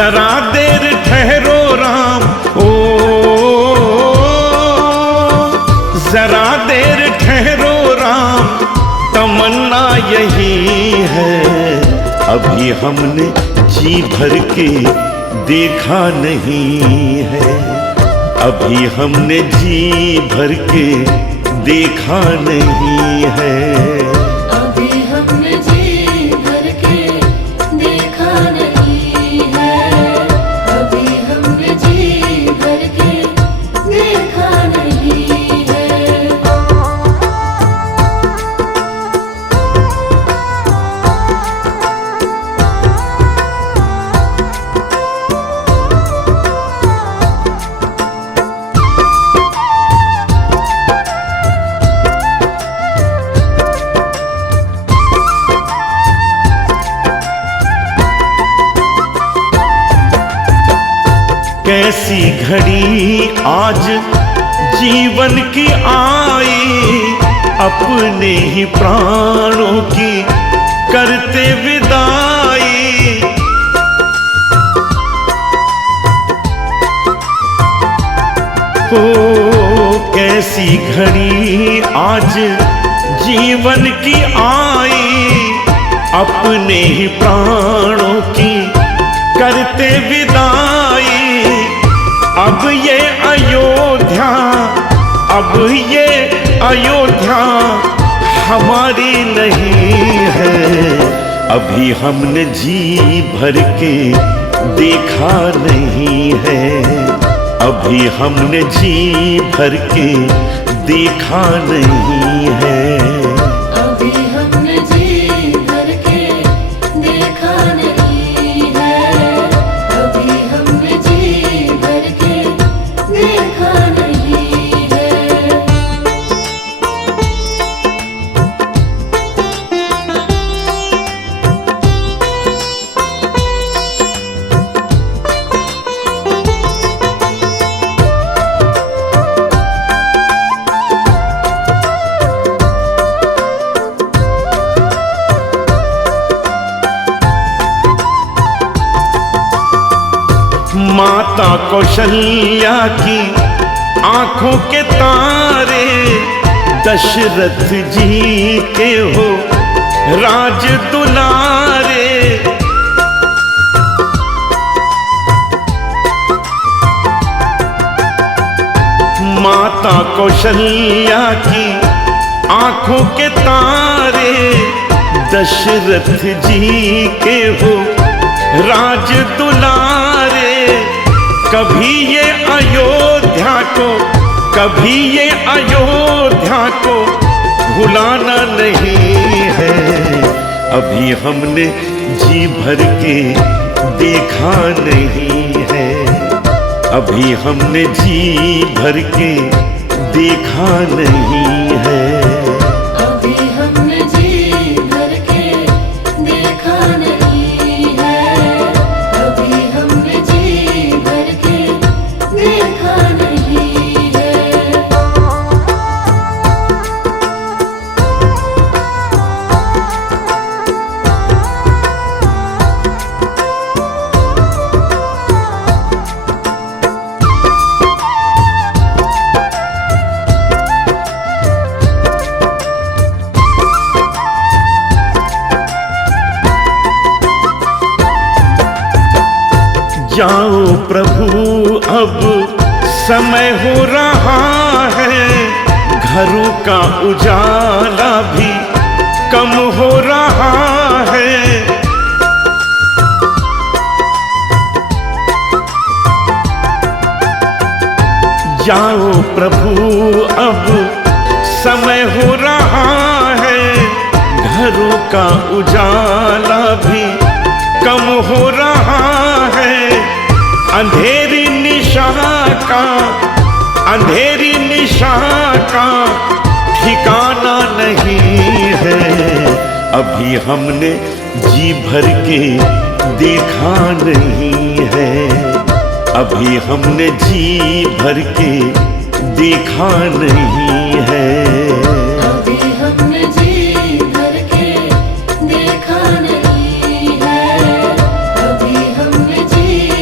जरा देर ठहरो राम, ओ जरा देर ठहरो राम, तमन्ना यही है। अभी हमने जी भर के देखा नहीं है, अभी हमने जी भर के देखा नहीं है। अभी हमने जी भर के देखा नहीं है, अभी हमने जी भर के देखा नहीं है। कैसी घड़ी आज जीवन की आई, अपने ही प्राणों की करते विदाई। ओ कैसी घड़ी आज जीवन की आई, अपने ही प्राणों की करते विदाई। अब ये अयोध्या, अब ये अयोध्या हमारी नहीं है, अभी हमने जी भर के देखा नहीं है, अभी हमने जी भर के देखा नहीं है। अभी हमने जी भर के देखा नहीं है, अभी हमने जी भर के देखा नहीं है। माता कौशल्या की आंखों के तारे, दशरथ जी के हो राज दुलारे। माता कौशल्या की आंखों के तारे, दशरथ जी के हो राज दुलारे। कभी ये अयोध्या को, कभी ये अयोध्या को भुलाना नहीं है, अभी हमने जी भर के देखा नहीं है, अभी हमने जी भर के देखा नहीं है। अभी हमने जी भर के देखा नहीं है, अभी हमने जी भर के देखा नहीं है। जाओ प्रभु अब समय हो रहा है, घरों का उजाला भी कम हो रहा है। जाओ प्रभु अब समय हो रहा है, घरों का उजाला भी कम हो रहा है। अंधेरी निशा का, अंधेरी निशा का ठिकाना नहीं है, अभी हमने जी भर के देखा नहीं है, अभी हमने जी भर के देखा नहीं है। अभी हमने जी भर के देखा नहीं है, अभी हमने जी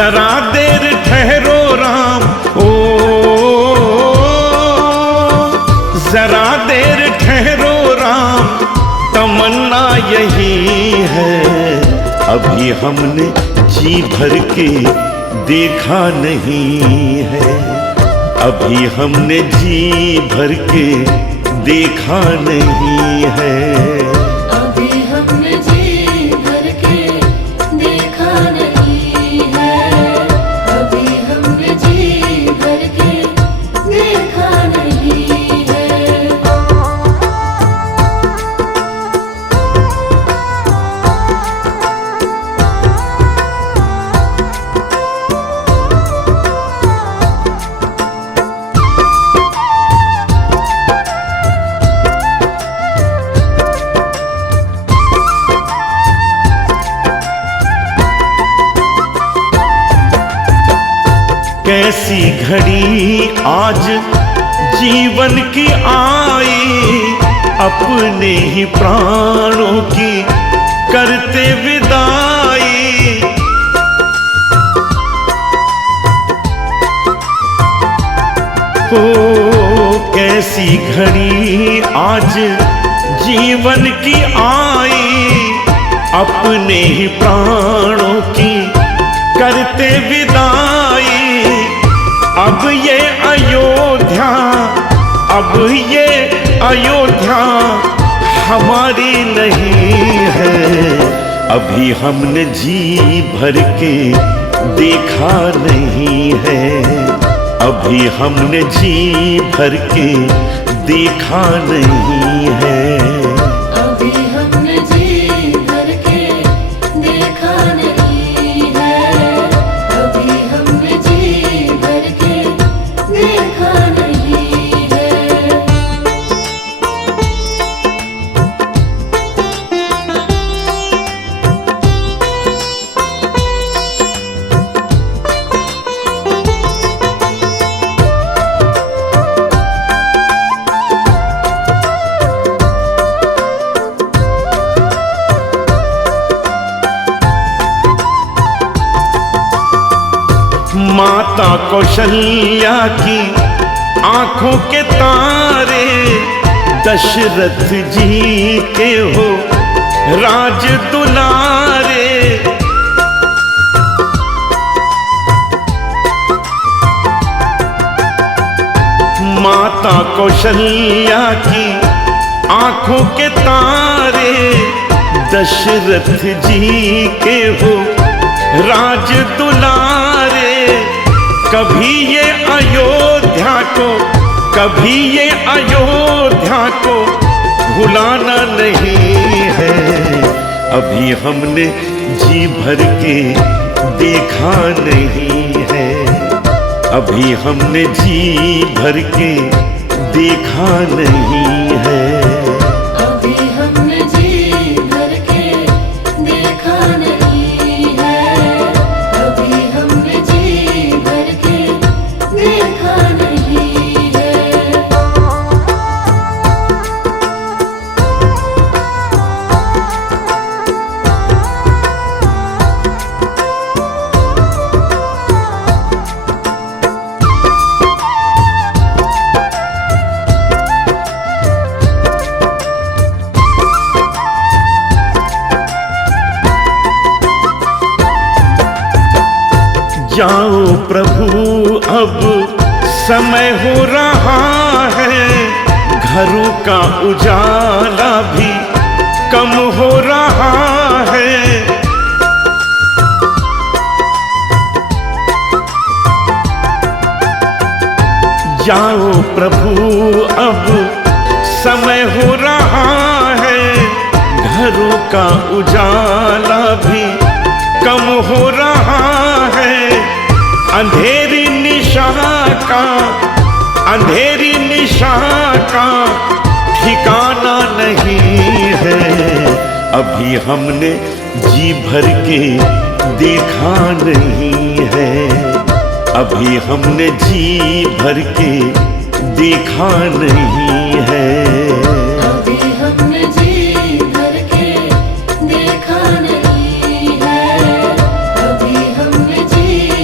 जरा देर ठहरो राम, ओ जरा देर ठहरो राम, तमन्ना यही है। अभी हमने जी भर के देखा नहीं है, अभी हमने जी भर के देखा नहीं है। अभी हमने जी भर के देखा नहीं है, अभी हमने जी भर के देखा नहीं है। कैसी घड़ी आज जीवन की आई, अपने ही प्राणों की करते विदाई। ओ कैसी घड़ी आज जीवन की आई, अपने ही प्राणों की करते विदाई। अब ये अयोध्या, अब ये अयोध्या हमारी नहीं है। अभी हमने जी भर के देखा नहीं है, अभी हमने जी भर के देखा नहीं है। अभी हमने जी भर के देखा नहीं है, अभी हमने जी भर के देखा नहीं है। माता कौशल्या की आंखों के तारे, दशरथ जी के हो राज दुलारे। माता कौशल्या की आंखों के तारे, दशरथ जी के हो राज दुलारे। कभी ये अयोध्या को, कभी ये अयोध्या को भुलाना नहीं है। अभी हमने जी भर के देखा नहीं है, अभी हमने जी भर के देखा नहीं है। अभी हमने जी भर के देखा नहीं है, अभी हमने जी भर के देखा नहीं है। जाओ प्रभु अब समय हो रहा है, घरों का उजाला भी कम हो रहा है। जाओ प्रभु अब समय हो रहा है, घरों का उजाला भी कम हो रहा है। अंधेरी निशा का, अंधेरी निशा का ठिकाना नहीं है। अभी हमने जी भर के देखा नहीं है, अभी हमने जी भर के देखा नहीं है। अभी हमने जी भर के देखा नहीं है, अभी हमने जी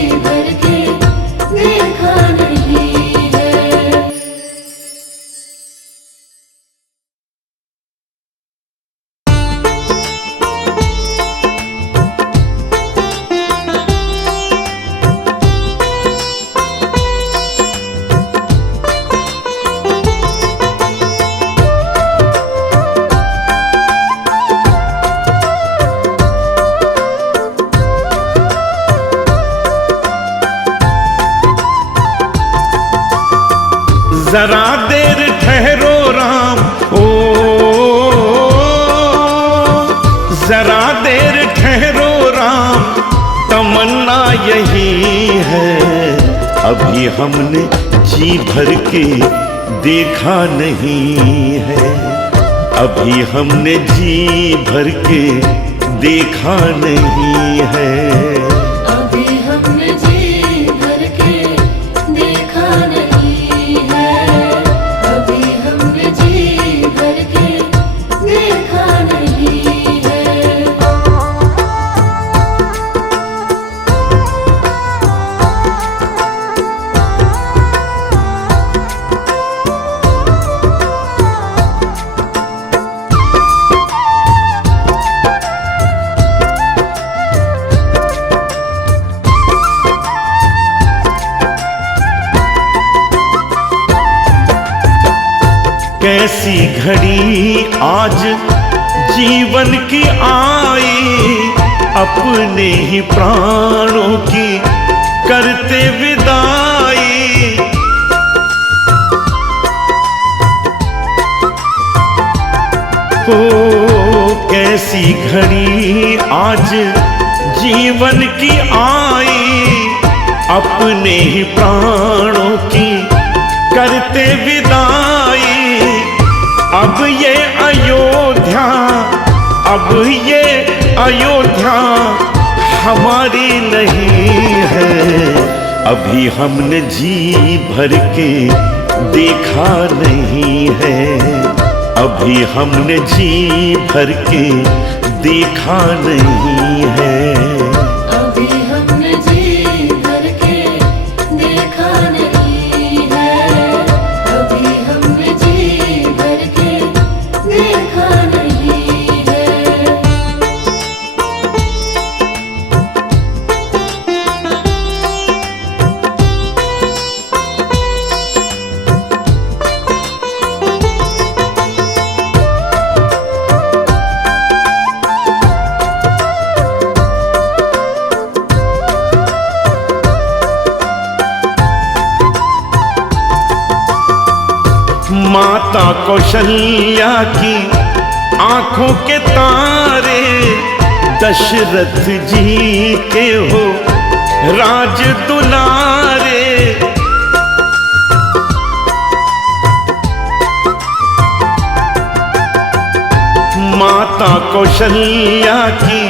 जरा देर ठहरो राम, ओ जरा देर ठहरो राम, तमन्ना यही है। अभी हमने जी भर के देखा नहीं है, अभी हमने जी भर के देखा नहीं है। अभी हमने जी भर के देखा नहीं है, अभी हमने जी भर के देखा नहीं है। कैसी घड़ी आज जीवन की आई, अपने ही प्राणों की करते विदाई। ओ कैसी घड़ी आज जीवन की आई, अपने ही प्राणों की करते विदाई। अब ये अयोध्या, अब ये अयोध्या हमारी नहीं है। अभी हमने जी भर के देखा नहीं है, अभी हमने जी भर के देखा नहीं है। अभी हमने जी भर के देखा नहीं है, अभी हमने जी भर के देखा नहीं है। माता कौशल्या की आंखों के तारे, दशरथ जी के हो राज दुलारे। माता कौशल्या की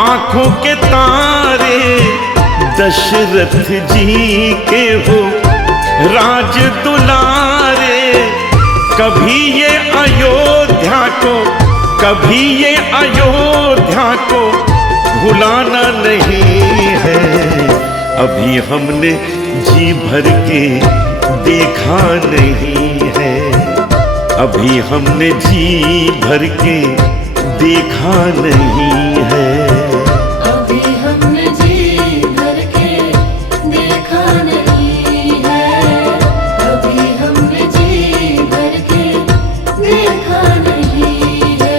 आंखों के तारे, दशरथ जी के हो राज दुलारे। कभी ये अयोध्या को, कभी ये अयोध्या को भुलाना नहीं है। अभी हमने जी भर के देखा नहीं है, अभी हमने जी भर के देखा नहीं है। अभी हमने जी भर के देखा नहीं है, अभी हमने जी भर के देखा नहीं है।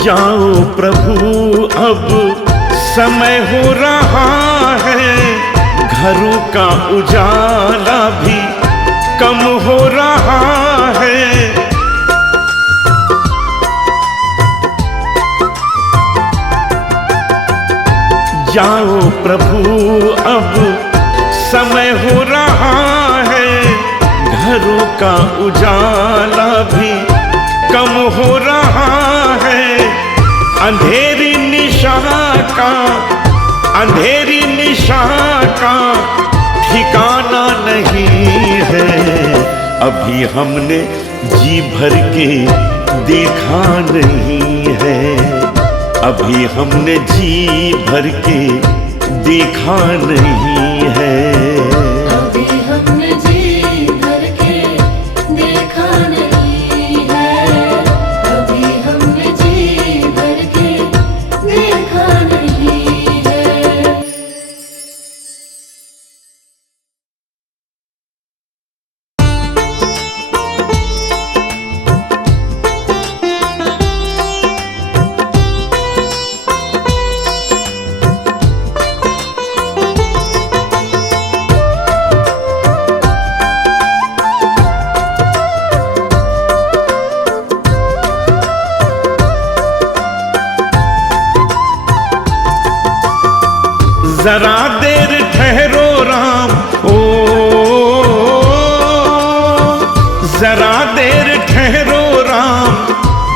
जाओ प्रभु अब समय हो रहा है, घरों का उजाला भी कम हो रहा है। जाओ प्रभु अब समय हो रहा है, घरों का उजाला भी कम हो रहा है। अंधेरी निशा का, अंधेरी निशा का ठिकाना नहीं है। अभी हमने जी भर के देखा नहीं है, अभी हमने जी भर के देखा नहीं है। अभी हमने जी भर के देखा नहीं है, अभी हमने जी जरा देर ठहरो राम, ओ जरा देर ठहरो राम,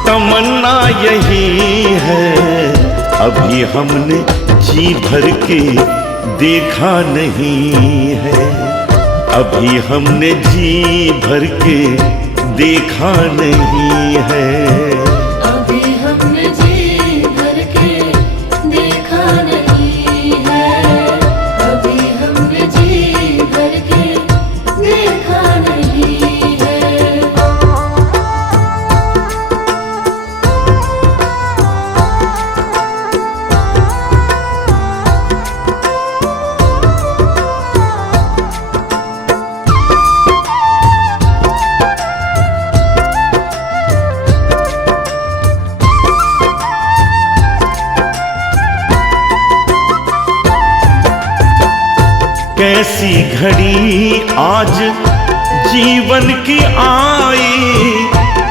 तमन्ना यही है। अभी हमने जी भर के देखा नहीं है, अभी हमने जी भर के देखा नहीं है। अभी हमने जी भर के देखा नहीं है, अभी हमने जी भर के देखा नहीं है। कैसी घड़ी आज जीवन की आई,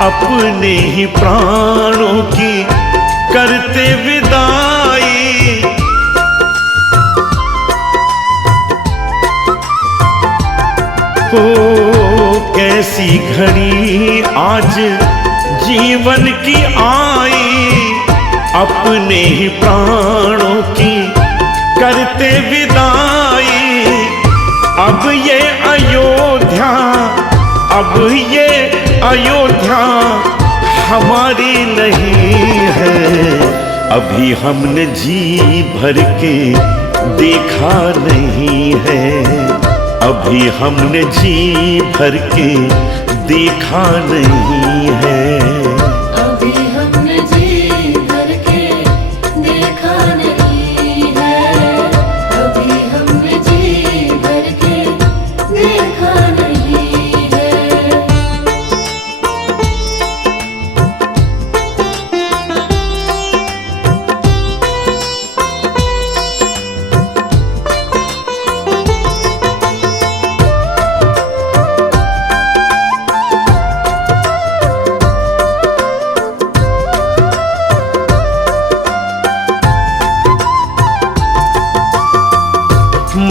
अपने ही प्राणों की करते विदाई। ओ कैसी घड़ी आज जीवन की आई, अपने ही प्राणों की करते विदाई। अब ये अयोध्या, अब ये अयोध्या हमारी नहीं है। अभी हमने जी भर के देखा नहीं है, अभी हमने जी भर के देखा नहीं है। अभी हमने जी भर के देखा नहीं है, अभी हमने जी भर के देखा नहीं है।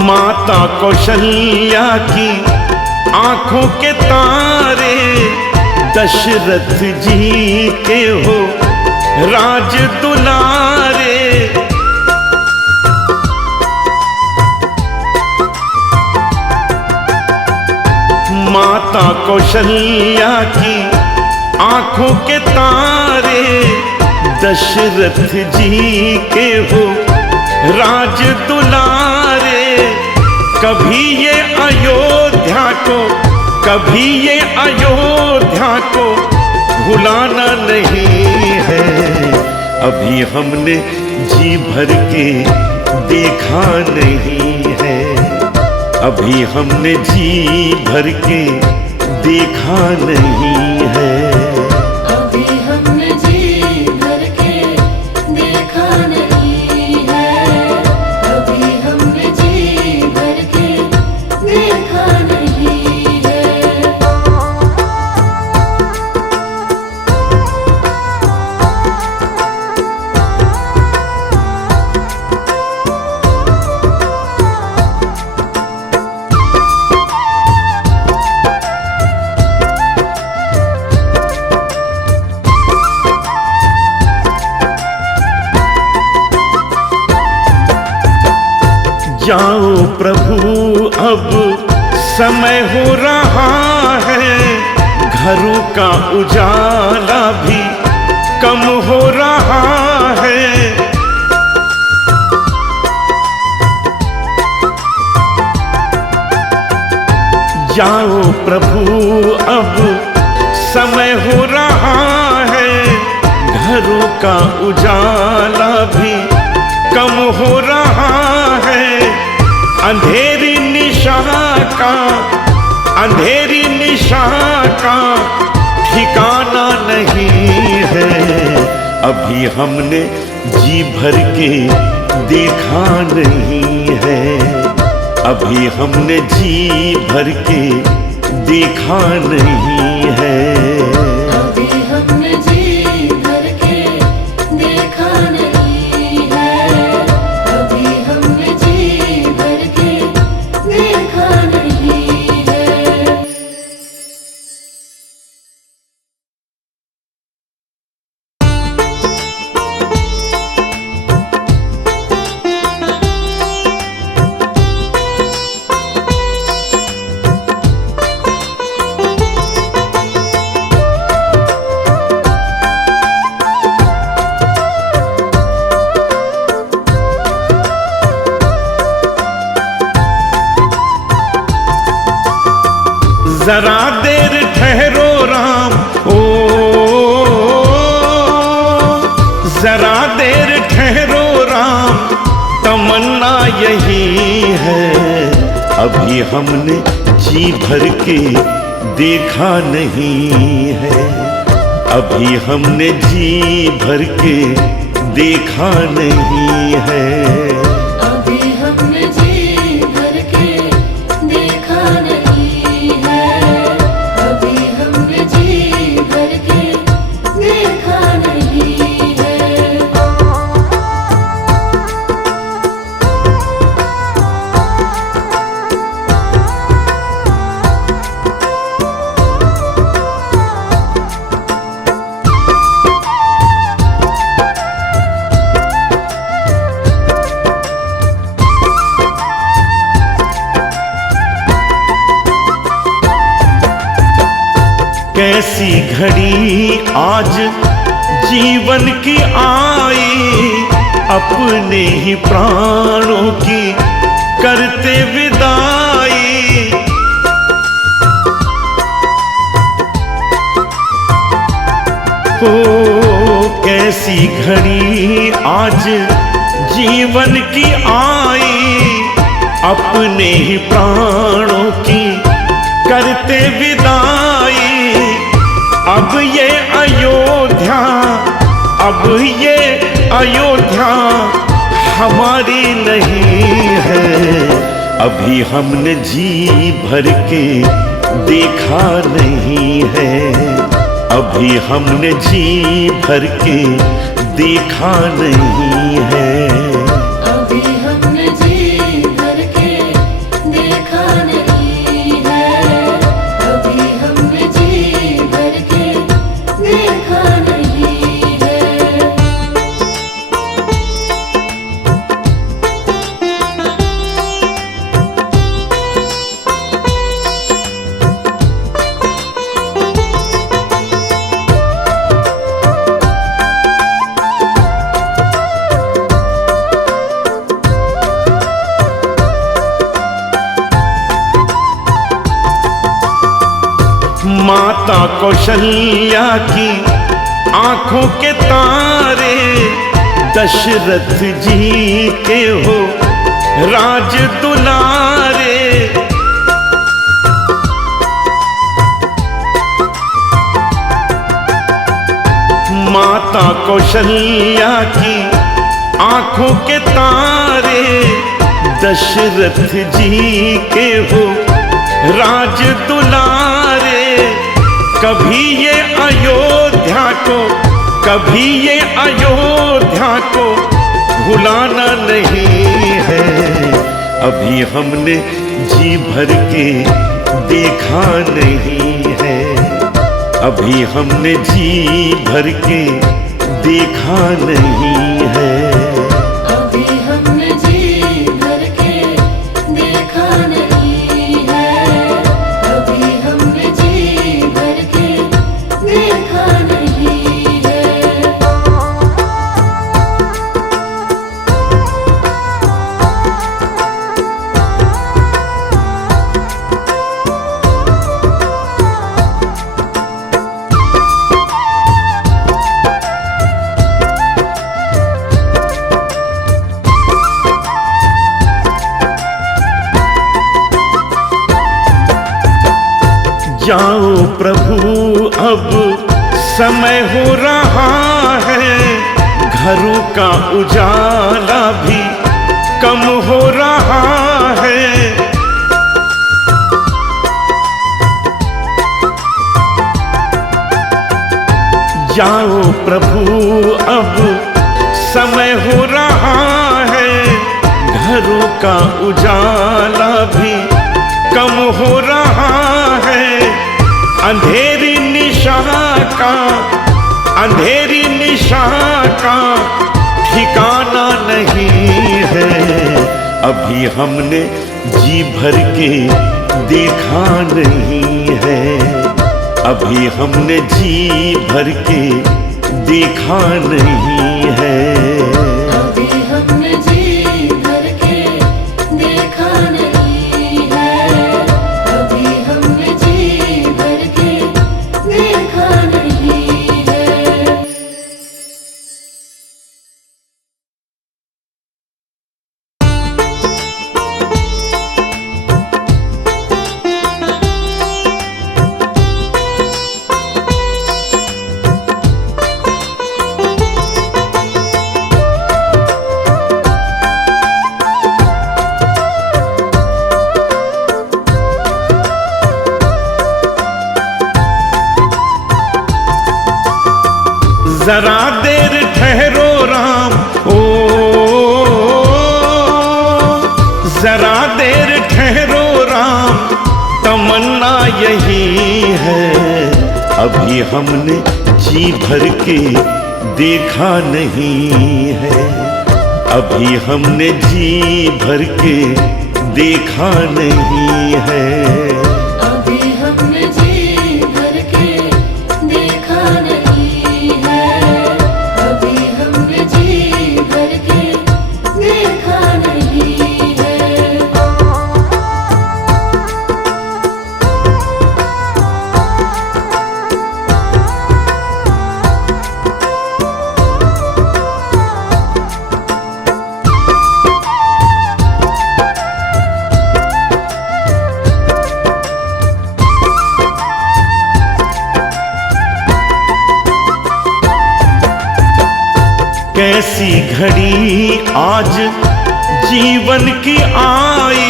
माता कौशल्या की आंखों के तारे, दशरथ जी के हो राज दुलारे। माता कौशल्या की आंखों के तारे, दशरथ जी के हो राज दुलारे। कभी ये अयोध्या को, कभी ये अयोध्या को भुलाना नहीं है। अभी हमने जी भर के देखा नहीं है, अभी हमने जी भर के देखा नहीं है। अभी हमने जी भर के देखा नहीं है, अभी हमने जी भर के देखा नहीं है। जाओ प्रभु अब समय हो रहा है, घरों का उजाला भी कम हो रहा है। जाओ प्रभु अब समय हो रहा है, घरों का उजाला भी कम हो रहा है। अंधेरी निशा का, अंधेरी निशा का ठिकाना नहीं है। अभी हमने जी भर के देखा नहीं है, अभी हमने जी भर के देखा नहीं है। अभी हमने जी भर के देखा नहीं है, अभी हमने जी जरा देर ठहरो राम, ओ जरा देर ठहरो राम, तमन्ना यही है। अभी हमने जी भर के देखा नहीं है, अभी हमने जी भर के देखा नहीं है। अभी हमने जी भर के देखा नहीं है, अभी हमने जी भर के देखा नहीं है। कैसी घड़ी आज जीवन की आई, अपने ही प्राणों की करते विदाई। ओ कैसी घड़ी आज जीवन की आई, अपने ही प्राणों की करते विदाई। अब ये अयोध्या, अब ये अयोध्या हमारी नहीं है। अभी हमने जी भर के देखा नहीं है, अभी हमने जी भर के देखा नहीं है। अभी हमने जी भर के देखा नहीं है, अभी हमने जी भर के देखा नहीं है। माता कौशल्या की आंखों के तारे, दशरथ जी के हो राज दुलारे। माता कौशल्या की आंखों के तारे, दशरथ जी के हो राज दुलारे। कभी ये अयोध्या को, कभी ये अयोध्या को भुलाना नहीं है। अभी हमने जी भर के देखा नहीं है, अभी हमने जी भर के देखा नहीं है। अभी हमने जी भर के देखा नहीं है, अभी हमने जी भर के देखा नहीं है। जाओ प्रभु अब समय हो रहा है, घरों का उजाला भी कम हो रहा है। जाओ प्रभु अब समय हो रहा है, घरों का उजाला भी कम हो रहा है। अंधेरी निशा का, अंधेरी निशा का ठिकाना नहीं है। अभी हमने जी भर के देखा नहीं है, अभी हमने जी भर के देखा नहीं है। अभी हमने जी भर के देखा नहीं है, अभी हमने जी जरा देर ठहरो राम, ओ जरा देर ठहरो राम, तमन्ना यही है। अभी हमने जी भर के देखा नहीं है, अभी हमने जी भर के देखा नहीं है। अभी हमने जी भर के देखा नहीं है, अभी हमने जी भर के देखा नहीं है। कैसी घड़ी आज जीवन की आई,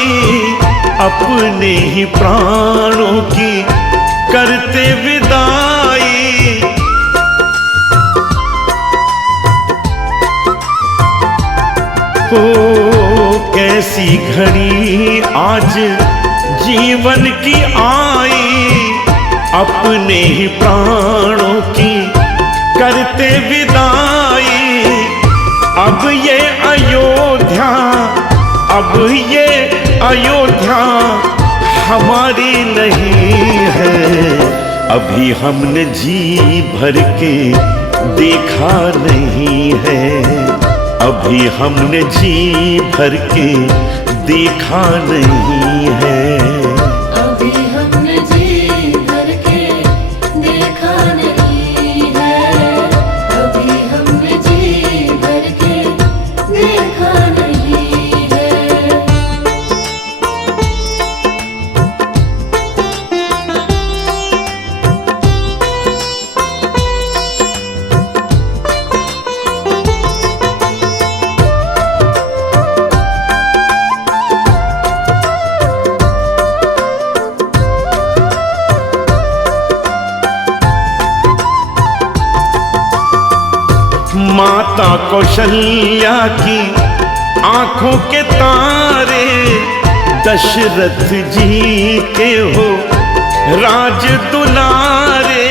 अपने ही प्राणों की करते विदाई। ओ कैसी घड़ी आज जीवन की आई, अपने ही प्राणों की करते विदाई। अब ये अयोध्या, अब ये अयोध्या हमारी नहीं है। अभी हमने जी भर के देखा नहीं है, अभी हमने जी भर के देखा नहीं है। अभी हमने जी भर के देखा नहीं है, अभी हमने जी भर के देखा नहीं है। माता कौशल्या की आंखों के तारे, दशरथ जी के हो राज दुलारे।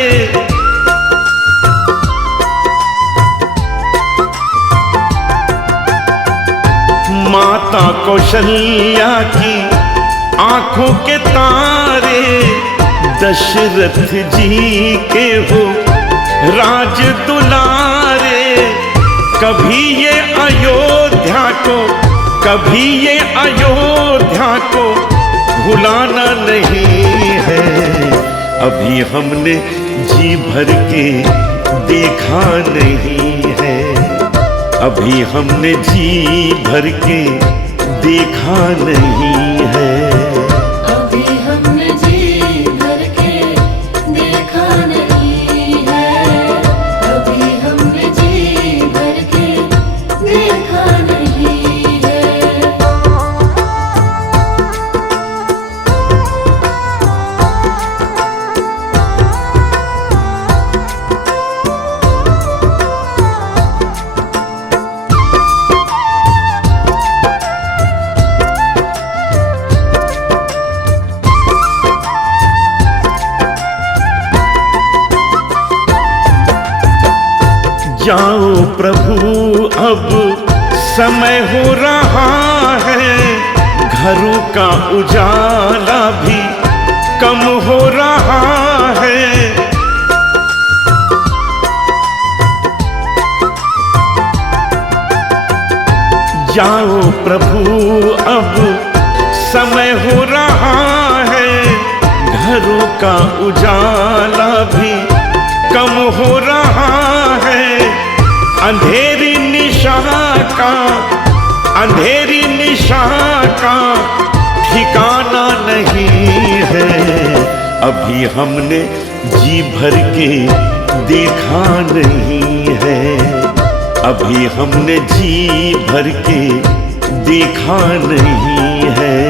माता कौशल्या की आंखों के तारे, दशरथ जी के हो राज दुलारे। कभी ये अयोध्या को, कभी ये अयोध्या को भुलाना नहीं है। अभी हमने जी भर के देखा नहीं है, अभी हमने जी भर के देखा नहीं है। अभी हमने जी भर के देखा नहीं है, अभी हमने जी भर के देखा नहीं है। जाओ प्रभु अब समय हो रहा है, घरों का उजाला भी कम हो रहा है। जाओ प्रभु अब समय हो रहा है, घरों का उजाला भी कम हो रहा है। अंधेरी निशा का, अंधेरी निशा का ठिकाना नहीं है। अभी हमने जी भर के देखा नहीं है, अभी हमने जी भर के देखा नहीं है।